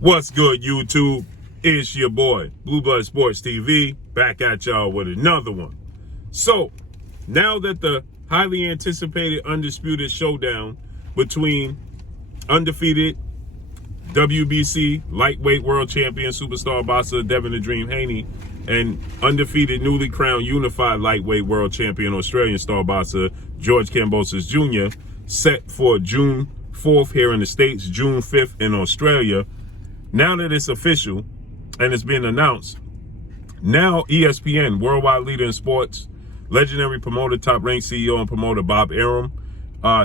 What's good, YouTube? It's your boy, Blue Blood Sports TV, back at y'all with another one. So, now that the highly anticipated undisputed showdown between undefeated WBC lightweight world champion superstar boxer Devin "The Dream" Haney and undefeated newly crowned unified lightweight world champion Australian star boxer George Kambosos Jr. set for June 4th here in the States, June 5th in Australia. Now that it's official and it's been announced, now ESPN, worldwide leader in sports, legendary promoter, top-ranked CEO and promoter Bob Arum,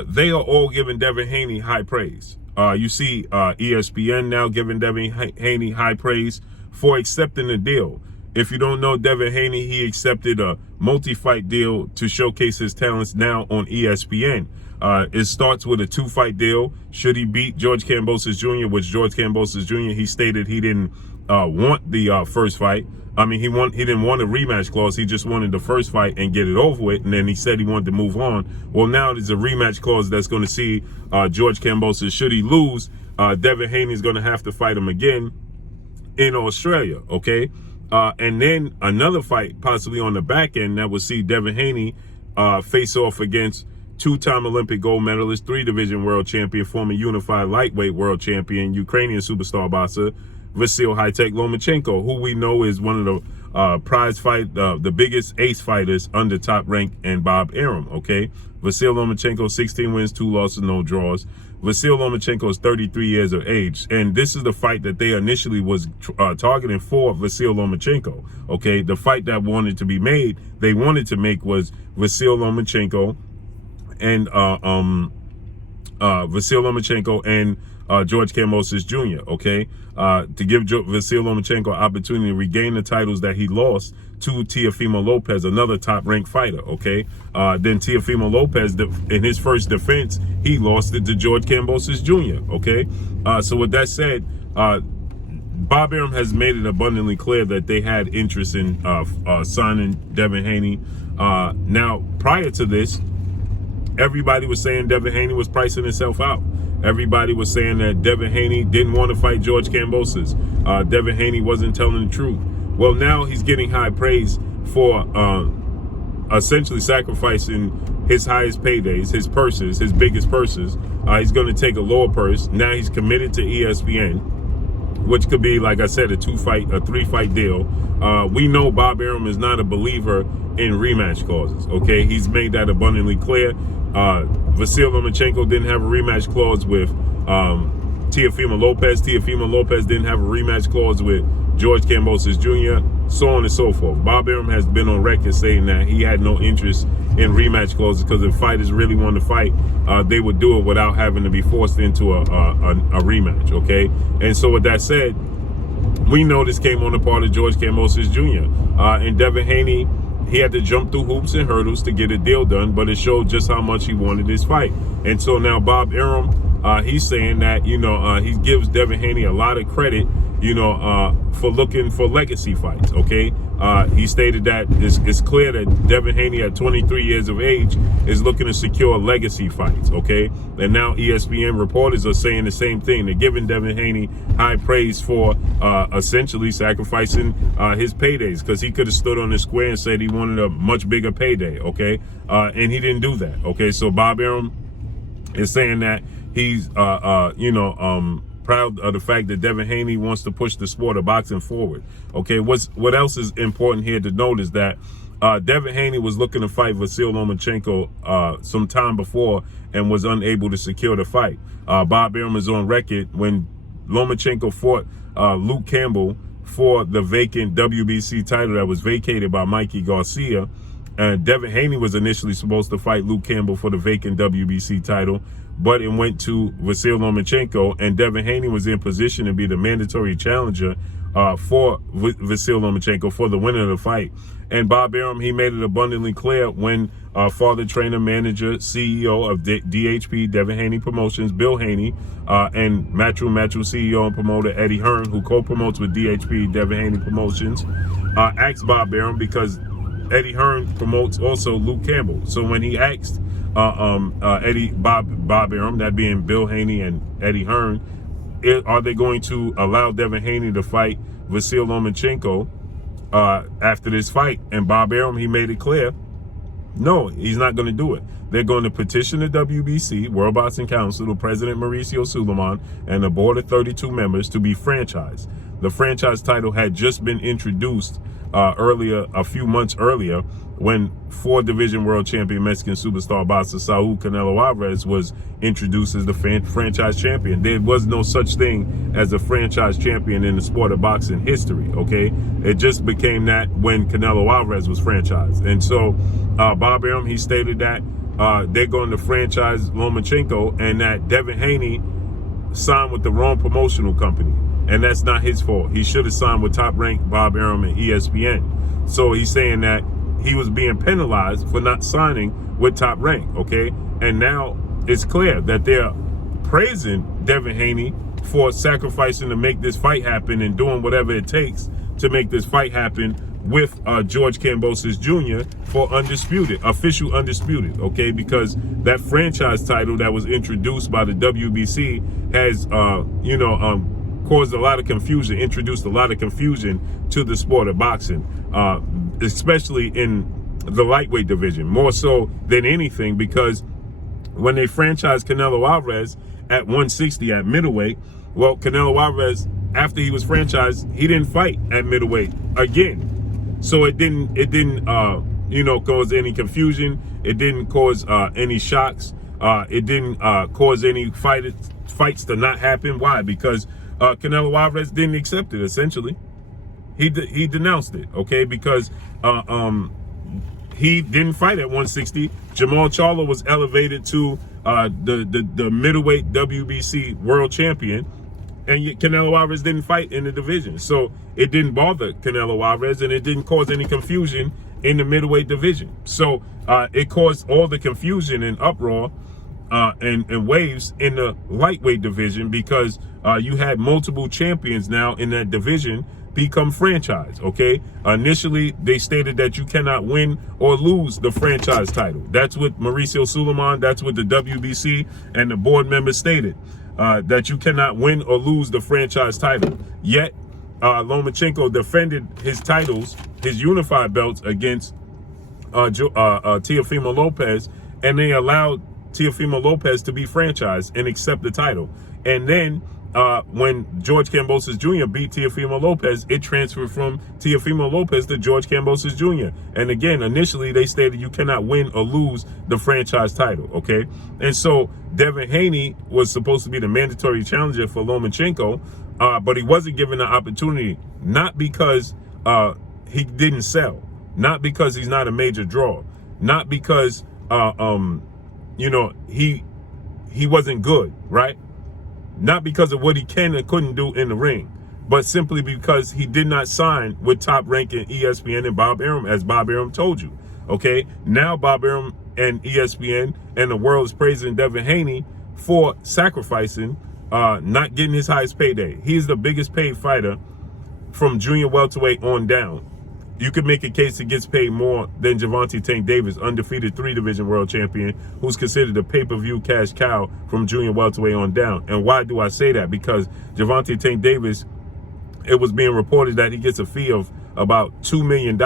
they are all giving Devin Haney high praise. You see ESPN now giving Devin Haney high praise for accepting the deal. If you don't know Devin Haney, he accepted a multi-fight deal to showcase his talents now on ESPN. It starts with a 2-fight deal. Should he beat George Kambosos Jr., which George Kambosos Jr., he stated he didn't want the first fight. I mean, he didn't want a rematch clause. He just wanted the first fight and get it over with. And then he said he wanted to move on. Well, now there's a rematch clause that's going to see George Kambosos, should he lose, Devin Haney is going to have to fight him again in Australia, okay? And then another fight possibly on the back end that will see Devin Haney face off against two-time Olympic gold medalist, 3-division world champion, former unified lightweight world champion, Ukrainian superstar boxer, Vasyl "High-Tech" Lomachenko, who we know is one of the prize fight, the biggest ace fighters under Top Rank and Bob Arum, okay? Vasyl Lomachenko, 16 wins, 2 losses, no draws. Vasyl Lomachenko is 33 years of age, and this is the fight that they initially was targeting for Vasyl Lomachenko, okay? The fight that wanted to be made, they wanted to make was Vasyl Lomachenko and Vasyl Lomachenko and George Kambosos Jr., okay? To give Vasyl Lomachenko opportunity to regain the titles that he lost to Teofimo Lopez, another top-ranked fighter, okay? Then Teofimo Lopez, in his first defense, he lost it to George Kambosos Jr., okay? So with that said, Bob Arum has made it abundantly clear that they had interest in signing Devin Haney. Now, prior to this, everybody was saying Devin Haney was pricing himself out. Everybody was saying that Devin Haney didn't want to fight George Kambosos. Devin Haney wasn't telling the truth. Well, now he's getting high praise for essentially sacrificing his highest paydays, his purses, his biggest purses. He's going to take a lower purse. Now he's committed to ESPN, which could be, like I said, a 3-fight deal. We know Bob Arum is not a believer in rematch clauses, okay? He's made that abundantly clear. Vasyl Lomachenko didn't have a rematch clause with Teofimo Lopez. Teofimo Lopez didn't have a rematch clause with George Kambosos Jr., so on and so forth. Bob Arum has been on record saying that he had no interest in rematch clauses because if fighters really want to fight, they would do it without having to be forced into a rematch, okay? And so with that said, we know this came on the part of George Kambosos Jr. And Devin Haney, he had to jump through hoops and hurdles to get a deal done, but it showed just how much he wanted this fight. And so now Bob Arum, he's saying that, he gives Devin Haney a lot of credit, for looking for legacy fights, okay? He stated that it's clear that Devin Haney at 23 years of age is looking to secure legacy fights, okay? And now ESPN reporters are saying the same thing. They're giving Devin Haney high praise for essentially sacrificing his paydays, because he could have stood on the square and said he wanted a much bigger payday, okay? And he didn't do that, okay? So Bob Arum is saying that he's, proud of the fact that Devin Haney wants to push the sport of boxing forward. Okay, what else is important here to note is that Devin Haney was looking to fight Vasyl Lomachenko some time before and was unable to secure the fight. Bob Arum is on record when Lomachenko fought Luke Campbell for the vacant WBC title that was vacated by Mikey Garcia. And Devin Haney was initially supposed to fight Luke Campbell for the vacant WBC title, but it went to Vasyl Lomachenko, and Devin Haney was in position to be the mandatory challenger for Vasyl Lomachenko for the winner of the fight. And Bob Arum, he made it abundantly clear when father, trainer, manager, CEO of DHP, Devin Haney Promotions, Bill Haney, and Matchroom CEO and promoter Eddie Hearn, who co-promotes with DHP, Devin Haney Promotions, asked Bob Arum, because Eddie Hearn promotes also Luke Campbell. So when he asked Bob Arum, that being Bill Haney and Eddie Hearn, are they going to allow Devin Haney to fight Vasyl Lomachenko after this fight? And Bob Arum, he made it clear, no, he's not going to do it. They're going to petition the WBC, World Boxing Council, to President Mauricio Suleiman, and the board of 32 members to be franchised. The franchise title had just been introduced a few months earlier, when 4-division world champion Mexican superstar boxer Saul Canelo Alvarez was introduced as the franchise champion. There was no such thing as a franchise champion in the sport of boxing history, okay? It just became that when Canelo Alvarez was franchised. And so Bob Arum, he stated that they're going to franchise Lomachenko, and that Devin Haney signed with the wrong promotional company. And that's not his fault. He should have signed with Top Rank, Bob Arum, and ESPN. So he's saying that he was being penalized for not signing with Top Rank, okay? And now it's clear that they're praising Devin Haney for sacrificing to make this fight happen and doing whatever it takes to make this fight happen with George Kambosos Jr. for Undisputed, official Undisputed, okay? Because that franchise title that was introduced by the WBC has, caused a lot of confusion, introduced a lot of confusion to the sport of boxing, especially in the lightweight division, more so than anything, because when they franchised Canelo Alvarez at 160 at middleweight, well, Canelo Alvarez, after he was franchised, he didn't fight at middleweight again. So it didn't cause any confusion. It didn't cause any shocks. It didn't cause any fights to not happen. Why? Because Canelo Alvarez didn't accept it, essentially. He denounced it, okay? Because he didn't fight at 160. Jamal Charlo was elevated to the middleweight WBC world champion, and yet Canelo Alvarez didn't fight in the division. So it didn't bother Canelo Alvarez, and it didn't cause any confusion in the middleweight division. So it caused all the confusion and uproar and waves in the lightweight division, because you had multiple champions now in that division become franchise, okay? Initially, they stated that you cannot win or lose the franchise title. That's what Mauricio Suleiman, that's what the WBC and the board members stated, that you cannot win or lose the franchise title. Yet, Lomachenko defended his titles, his unified belts, against Teofimo Lopez, and they allowed Teofimo Lopez to be franchised and accept the title. And then when George Kambosos Jr. beat Teofimo Lopez, it transferred from Teofimo Lopez to George Kambosos Jr. And again, initially they stated you cannot win or lose the franchise title, okay? And so Devin Haney was supposed to be the mandatory challenger for Lomachenko, but he wasn't given the opportunity, not because he didn't sell, not because he's not a major draw, not because he wasn't good, right? Not because of what he can and couldn't do in the ring, but simply because he did not sign with Top Rank and ESPN and Bob Arum, as Bob Arum told you, okay? Now Bob Arum and ESPN and the world is praising Devin Haney for sacrificing, not getting his highest payday. He's the biggest paid fighter from junior welterweight on down. You could make a case that gets paid more than Gervonta Tank Davis, undefeated 3-division world champion, who's considered a pay-per-view cash cow from junior welterweight on down. And why do I say that? Because Gervonta Tank Davis, it was being reported that he gets a fee of about $2 million,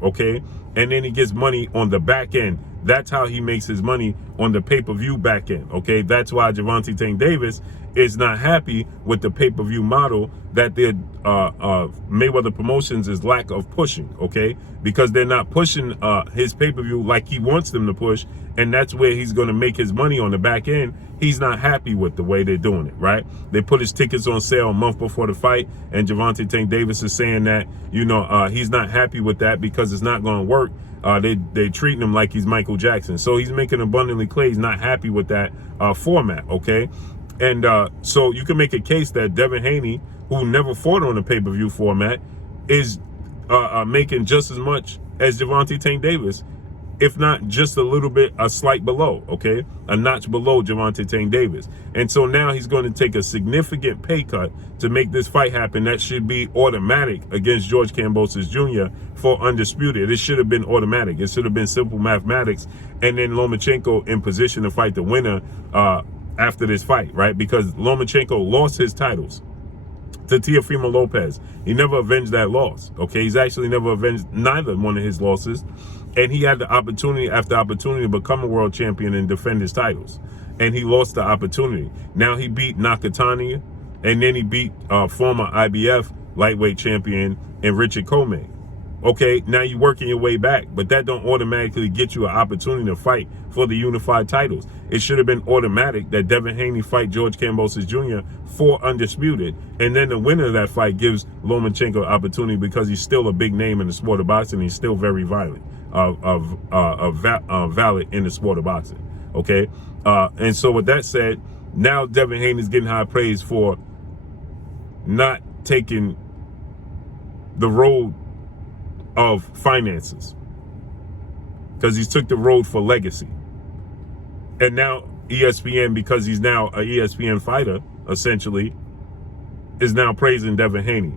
okay? And then he gets money on the back end. That's how he makes his money on the pay-per-view back end, okay? That's why Gervonta Tank Davis is not happy with the pay-per-view model that their Mayweather Promotions is lack of pushing, okay? Because they're not pushing his pay-per-view like he wants them to push, and that's where he's going to make his money on the back end. He's not happy with the way they're doing it, right? They put his tickets on sale a month before the fight, and Gervonta Tank Davis is saying that, he's not happy with that because it's not going to work. They treating him like he's Michael Jackson. So he's making abundantly clear he's not happy with that format, okay? And so you can make a case that Devin Haney, who never fought on a pay-per-view format, is making just as much as Gervonta Tank Davis, if not just a slight below, okay? A notch below Gervonta Tank Davis. And so now he's going to take a significant pay cut to make this fight happen. That should be automatic against George Kambosos Jr. for Undisputed. It should have been automatic. It should have been simple mathematics. And then Lomachenko in position to fight the winner after this fight, right? Because Lomachenko lost his titles to Teofimo Lopez. He never avenged that loss, okay? He's actually never avenged neither one of his losses. And he had the opportunity after opportunity to become a world champion and defend his titles. And he lost the opportunity. Now he beat Nakatani, and then he beat former IBF lightweight champion and Richard Comey. Okay, now you're working your way back, but that don't automatically get you an opportunity to fight for the unified titles. It should have been automatic that Devin Haney fight George Kambosos Jr. for Undisputed, and then the winner of that fight gives Lomachenko an opportunity because he's still a big name in the sport of boxing. He's still very violent, valid in the sport of boxing. Okay, and so with that said, now Devin Haney's getting high praise for not taking the road of finances, because he's took the road for legacy. And now ESPN, because he's now a ESPN fighter, essentially, is now praising Devin Haney.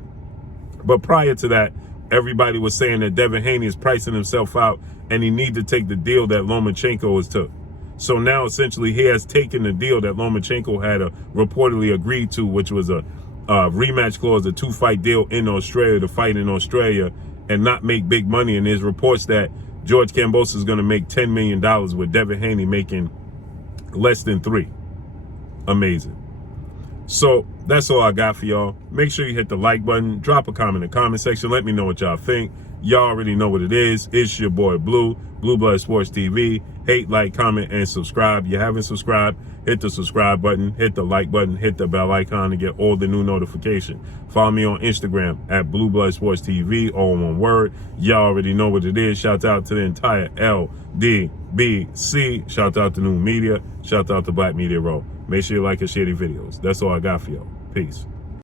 But prior to that, everybody was saying that Devin Haney is pricing himself out and he needs to take the deal that Lomachenko has took. So now essentially he has taken the deal that Lomachenko had reportedly agreed to, which was a rematch clause, a 2-fight deal in Australia, to fight in Australia and not make big money. And there's reports that George Kambosos is going to make $10 million with Devin Haney making less than $3 million. Amazing. So that's all I got for y'all. Make sure you hit the like button, drop a comment in the comment section. Let me know what y'all think. Y'all already know what it is. It's your boy Blue Blood Sports TV. Hate, like, comment, and subscribe. If you haven't subscribed, hit the subscribe button, hit the like button, hit the bell icon to get all the new notifications. Follow me on Instagram at Blue Blood Sports TV, all one word. Y'all already know what it is. Shout out to the entire LDBC. Shout out to New Media. Shout out to Black Media Row. Make sure you like and share the videos. That's all I got for y'all. Peace.